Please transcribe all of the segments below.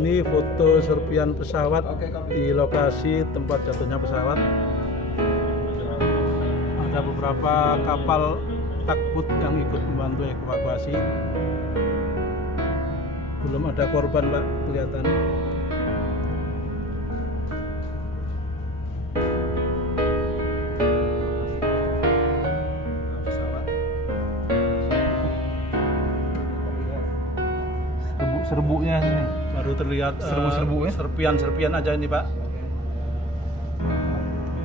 Ini foto serpian pesawat di lokasi tempat jatuhnya pesawat. Ada beberapa kapal takbut yang ikut membantu evakuasi. Belum ada korban, Pak, kelihatan. Serbuknya ini Baru terlihat serbu-serbu ya? serpian-serpian aja ini, Pak.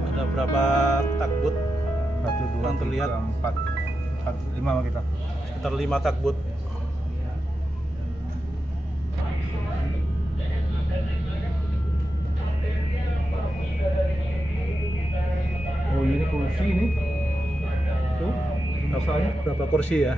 Ada berapa takbut 1, 2, yang terlihat? 3, 4, 5 sama kita. Sekitar 5 takbut. Oh ini kursi ini tuh Berapa kursi ya?